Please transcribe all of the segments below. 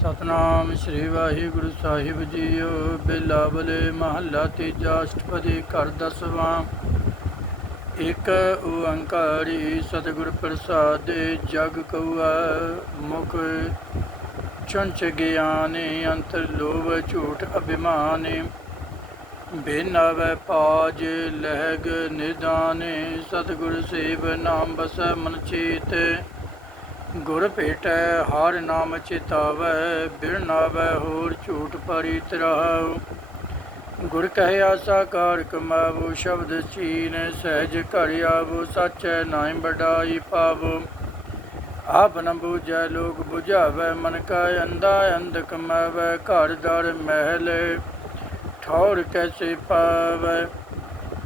ਸਤਨਾਮ ਸ੍ਰੀ ਵਾਹਿਗੁਰੂ ਸਾਹਿਬ ਜੀਓ ਬਿਲਾਵਲੇ ਮਹੱਲਾ ਤੀਜਾ ਅਸ਼ਟਪਦੀ ਘਰ ਦਸਵਾਂ। ਇਕ ਓੰਕਾਰੀ ਸਤਿਗੁਰ ਪ੍ਰਸਾਦਿ, ਜਗ ਕਉਆ ਮੁਖ ਚੰਚ ਗਿਆਨੀ ਅੰਤਰ ਲੋਭ ਝੂਠ ਅਭਿਮਾਨੀ। ਬੇਨਾਵੈ ਪਾਜ ਲਹਿਗ ਨਿਦਾਨੇ, ਸਤਿਗੁਰ ਸੇਵ ਨਾਮ ਬਸੈ ਮਨ ਚੀਤ। ਗੁਰ ਭੇਟੈ ਹਰ ਨਾਮ ਚਿਤਾਵੈ ਬਿਰਨਾਵੈ ਹੋਰ ਝੂਠ ਪਰੀ ਤਰਾਉ ਗੁਰ ਕਹੇ ਕਹਿਆ ਸਾਕਾਰ ਕਮਾਵੋ ਸ਼ਬਦ ਚੀਨ ਸਹਿਜ ਘਰ ਆਵੋ, ਸਾਚੈ ਨਾਇ ਬਡਾਈ ਪਾਵੋ। ਆਪ ਨ ਬੂਝੈ, ਲੋਕ 부ਝਾਵੈ ਮਨ ਕਾ ਅੰਧਾ ਅੰਧ ਕਮਾਵੈ ਘਰ ਦਰ ਮਹਿਲ ਠੌਰ ਕੈਸੇ ਪਾਵੈ।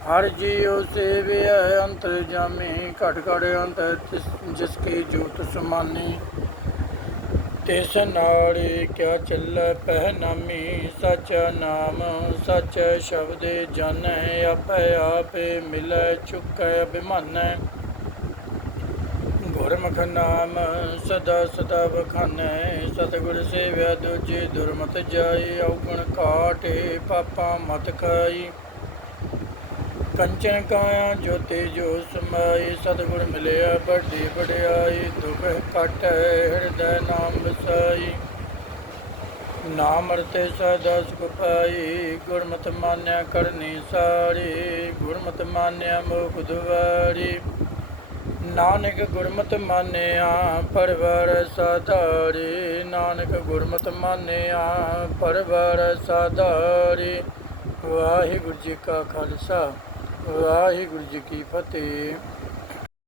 ਹਰ ਜੀਉ ਸੇਵਿਆ ਅੰਤਰ ਜਾਮੀ ਘਟ ਘਟ ਅੰਤਰ ਤਿਸ- ਜਿਸ ਕੀ ਜੋਤ ਸਮਾਨੀ। ਤਿਸ ਨਾਲੇ ਕਿਆ ਚੱਲੈ ਪਹਿਨਾਮੀ, ਸਚਾ ਨਾਮ, ਸਚ ਸ਼ਬਦੇ ਜਾਣੈ, ਆਪੇ ਆਪੇ ਮਿਲੈ, ਚੁਕੈ ਅਭਿਮਾਨੈ। ਗੁਰਮੁਖ ਨਾਮ ਸਦਾ ਸਦਾ ਬਖਾਨੈ ਸਤਿਗੁਰ ਸੇਵਿਆ ਦੂਜੀ ਦੁਰਮਤ ਜਾਈ ਔਗਣ ਕਾਟੇ, ਪਾਪਾ ਮਤ ਖਾਈ। ਕੰਚਨ ਕਾਇਆ ਜੋਤੀ ਜੋ ਸਮਾਈ ਸਤਿਗੁਰ ਮਿਲਿਆ, ਵੱਡੀ ਵਡਿਆਈ, ਦੁਖ ਕਾਟੈ ਹਿਰਦੈ ਨਾਮ ਵਸਾਈ। ਨਾਮ ਰਤੇ ਸਦਾ ਸੁਖ ਪਾਈ, ਗੁਰਮਤਿ ਮਾਨਿਆ ਕਰਨੀ ਸਾਰੀ, ਗੁਰਮਤਿ ਮਾਨਿਆ ਮੁਖ ਦੁਆਰੀ। ਨਾਨਕ ਗੁਰਮਤਿ ਮਾਨਿਆ, ਪਰਵਰ ਸਾਧਾਰੀ। ਨਾਨਕ ਗੁਰਮਤਿ ਮਾਨਿਆ, ਪਰਵਰ ਸਾਧਾਰੀ। ਵਾਹਿਗੁਰੂ ਜੀ ਕਾ ਖਾਲਸਾ। ਵਾਹਿਗੁਰੂ ਜੀ ਕੀ ਫਤਿਹ।